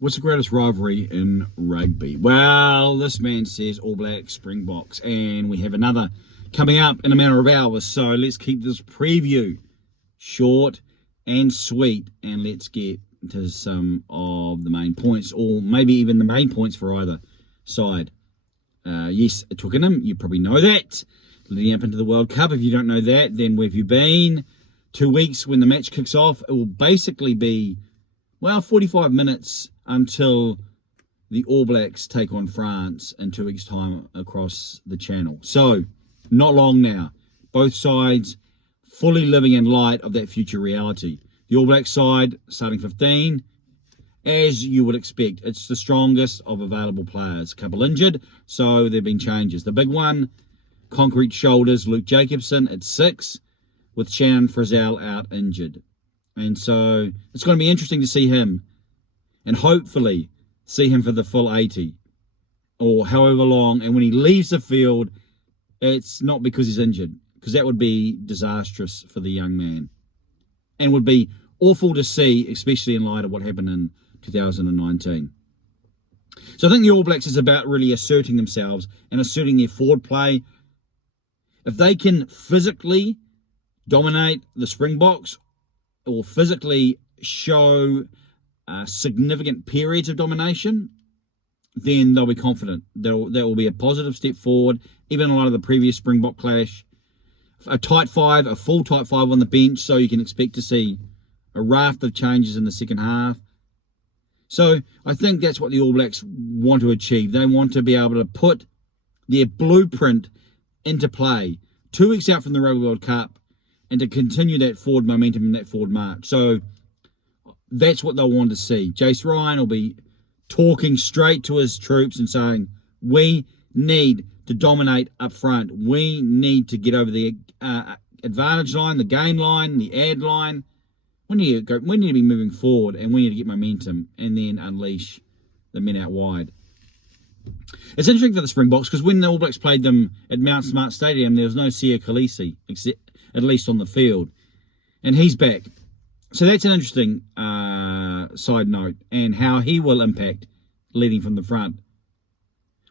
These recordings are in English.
What's the greatest rivalry in rugby? Well, this man says All Blacks, Springboks, and we have another coming up in a matter of hours. So let's keep this preview short and sweet, and let's get to some of the main points, or maybe even the main points for either side. Yes, Twickenham, you probably know that. Leading up into the World Cup, if you don't know that, then where have you been? 2 weeks when the match kicks off, it will basically be, well, 45 minutes until the All Blacks take on France in 2 weeks' time across the channel. So, not long now. Both sides fully living in light of that future reality. The All Blacks side, starting 15, as you would expect. It's the strongest of available players. A couple injured, so there have been changes. The big one, concrete shoulders, Luke Jacobson at 6, with Shannon Frizzell out injured. And so it's going to be interesting to see him, and hopefully see him for the full 80 or however long. And when he leaves the field, it's not because he's injured, because that would be disastrous for the young man and would be awful to see, especially in light of what happened in 2019. So I think the All Blacks is about really asserting themselves and asserting their forward play. If they can physically dominate the Springboks, or physically show significant periods of domination, then they'll be confident. That will be a positive step forward. Even in light of the previous Springbok clash, a tight five, a full tight five on the bench, so you can expect to see a raft of changes in the second half. So I think that's what the All Blacks want to achieve. They want to be able to put their blueprint into play 2 weeks out from the Rugby World Cup, and to continue that forward momentum and that forward march. So that's what they'll want to see. Jace Ryan will be talking straight to his troops and saying, we need to dominate up front. We need to get over the advantage line, the gain line, the ad line. We need to be moving forward, and we need to get momentum and then unleash the men out wide. It's interesting for the Springboks, because when the All Blacks played them at Mount Smart Stadium, there was no Sia Khaleesi, at least on the field. And he's back. So that's an interesting side note, and how he will impact leading from the front.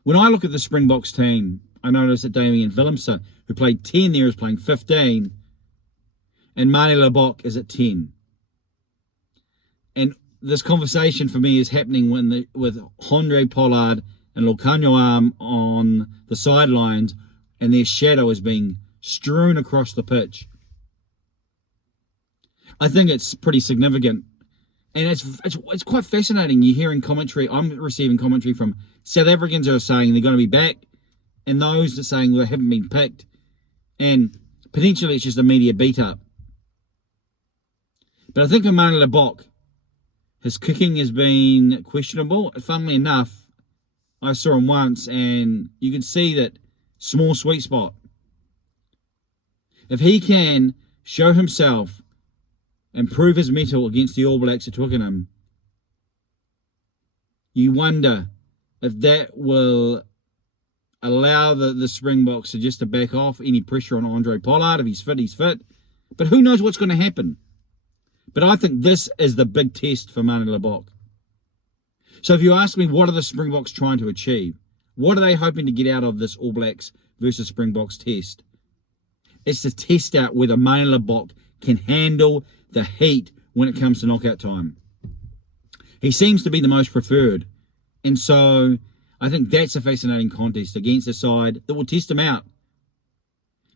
When I look at the Springboks team, I notice that Damian Willemse, who played 10 there, is playing 15, and Mane Lebok is at 10. And this conversation for me is happening with Andre Pollard and Lokanyoam on the sidelines, and their shadow is being strewn across the pitch. I think it's pretty significant, and it's quite fascinating. You're hearing commentary. I'm receiving commentary from South Africans who are saying they're going to be back, and those that are saying they haven't been picked, and potentially it's just a media beat up. But I think for Mane Lebok, his kicking has been questionable. Funnily enough, I saw him once, and you can see that small sweet spot. If he can show himself and prove his mettle against the All Blacks at Twickenham, you wonder if that will allow the Springboks to just to back off any pressure on Andre Pollard. If he's fit, he's fit. But who knows what's going to happen? But I think this is the big test for Mane Lebok. So if you ask me, what are the Springboks trying to achieve? What are they hoping to get out of this All Blacks versus Springboks test? It's to test out whether Mane Lebok can handle the heat when it comes to knockout time. He seems to be the most preferred. And so I think that's a fascinating contest against a side that will test him out.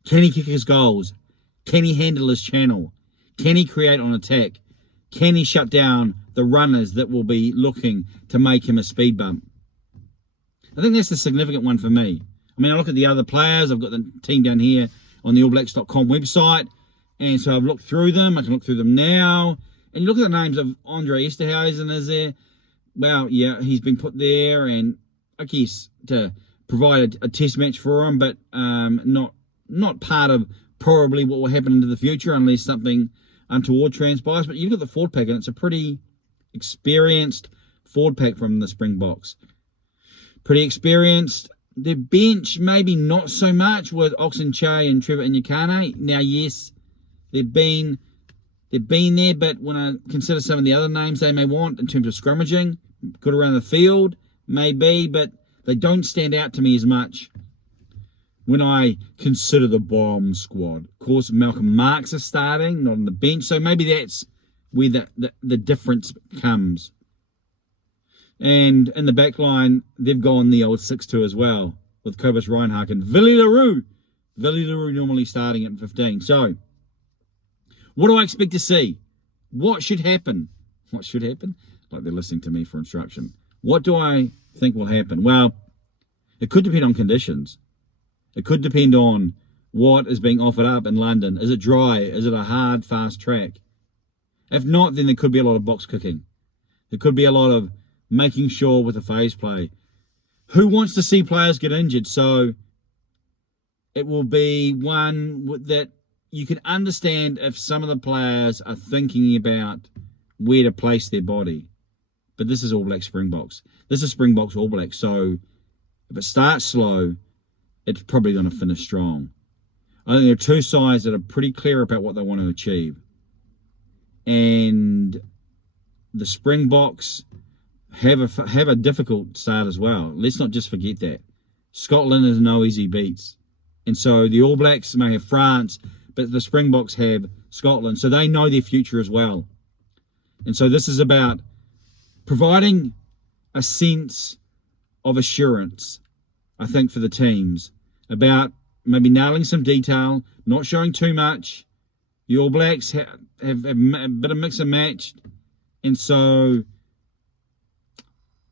Can he kick his goals? Can he handle his channel? Can he create on attack? Can he shut down the runners that will be looking to make him a speed bump? I think that's the significant one for me. I mean, I look at the other players. I've got the team down here on the allblacks.com website, and so I've looked through them. I can look through them now, and you look at the names of Andre Esterhuizen is there. Well, yeah, he's been put there, and I guess to provide a test match for him, but not part of probably what will happen into the future unless something untoward transpires. But you look at the forward pack, and it's a pretty experienced forward pack from the Springboks. Pretty experienced. The bench, maybe not so much with Oxen Che and Trevor Inyakane. Now, yes, they've been there, but when I consider some of the other names they may want in terms of scrummaging, good around the field, maybe, but they don't stand out to me as much when I consider the bomb squad. Of course, Malcolm Marks is starting, not on the bench, so maybe that's where the difference comes. And in the back line, they've gone the old 6-2 as well, with Cobus Reinhardt and Willie LaRue. Willie LaRue normally starting at 15. So, what do I expect to see? What should happen? What should happen? Like they're listening to me for instruction. What do I think will happen? Well, it could depend on conditions. It could depend on what is being offered up in London. Is it dry? Is it a hard, fast track? If not, then there could be a lot of box kicking. There could be a lot of making sure with the phase play. Who wants to see players get injured? So it will be one that you can understand if some of the players are thinking about where to place their body. But this is All Black Springboks. This is Springboks All Blacks. So if it starts slow, it's probably going to finish strong. I think there are two sides that are pretty clear about what they want to achieve. And the Springboks have a difficult start as well. Let's not just forget that. Scotland is no easy beats. And so the All Blacks may have France, but the Springboks have Scotland. So they know their future as well. And so this is about providing a sense of assurance, I think, for the teams, about maybe nailing some detail, not showing too much. The All Blacks have a bit of mix and match. And so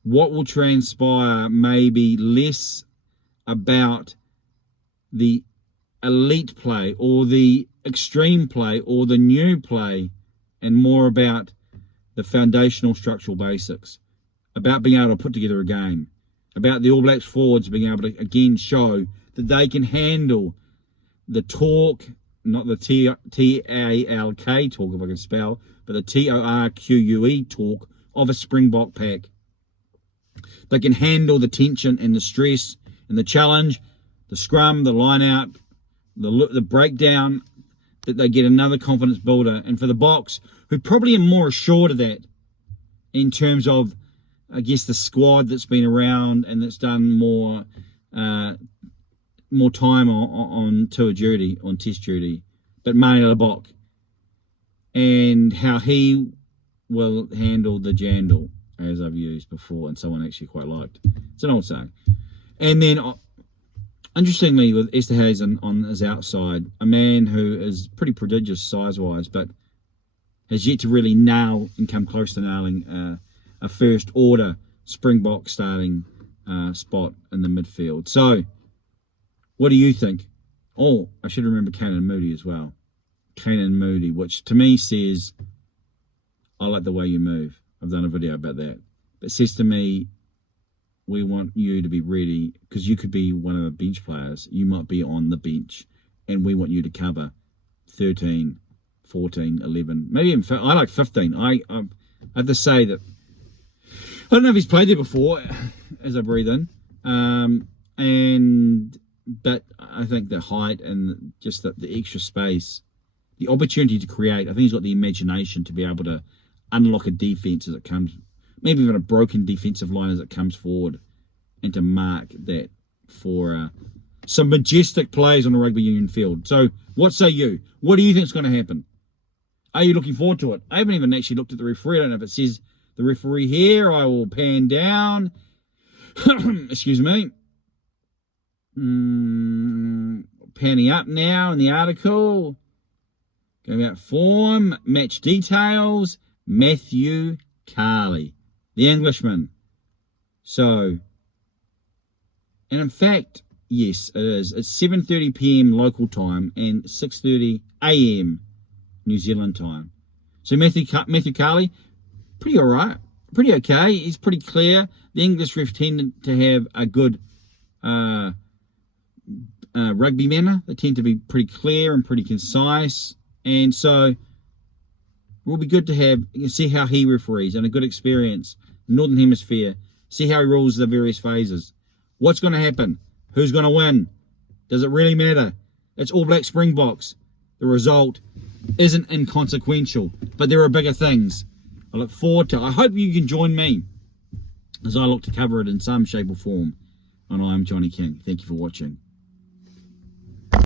what will transpire may be less about the elite play or the extreme play or the new play, and more about the foundational structural basics, about being able to put together a game, about the All Blacks forwards being able to again show that they can handle the talk, not the T-A-L-K talk if I can spell, but the T-O-R-Q-U-E talk of a Springbok pack. They can handle the tension and the stress and the challenge, the scrum, the line out, the breakdown, that they get another confidence builder. And for the Boks, who probably are more assured of that in terms of, I guess, the squad that's been around and that's done more time on tour duty, on test duty, but Mane Labok, and how he will handle the jandal, as I've used before, and someone actually quite liked. It's an old saying. And then, interestingly, with Esterhuizen on his outside, a man who is pretty prodigious size-wise, but has yet to really nail and come close to nailing a first-order Springbok starting spot in the midfield. So, what do you think? Oh, I should remember Canan Moody as well. Canan Moody, which to me says, I like the way you move. I've done a video about that. But says to me, we want you to be ready, because you could be one of the bench players. You might be on the bench, and we want you to cover 13, 14, 11, maybe even, I like 15. I have to say that, I don't know if he's played there before, as I breathe in, but I think the height and just the extra space, the opportunity to create, I think he's got the imagination to be able to unlock a defence as it comes, maybe even a broken defensive line as it comes forward, and to mark that for some majestic plays on the rugby union field. So what say you? What do you think is going to happen? Are you looking forward to it? I haven't even actually looked at the referee. I don't know if it says the referee here. I will pan down. Excuse me. Panning up now in the article. Going about form, match details, Matthew Carley, the Englishman. So, and in fact, yes, it is. It's 7:30 p.m. local time and 6:30 a.m. New Zealand time. So Matthew Carley, pretty all right, pretty okay. He's pretty clear. The English ref tend to have a good rugby manner. They tend to be pretty clear and pretty concise. And so it will be good to have, you can see how he referees, and a good experience, Northern Hemisphere, see how he rules the various phases. What's going to happen? Who's going to win? Does it really matter? It's All Black Springboks. The result isn't inconsequential, but there are bigger things. I look forward to it. I hope you can join me as I look to cover it in some shape or form on I Am Johnny King. Thank you for watching.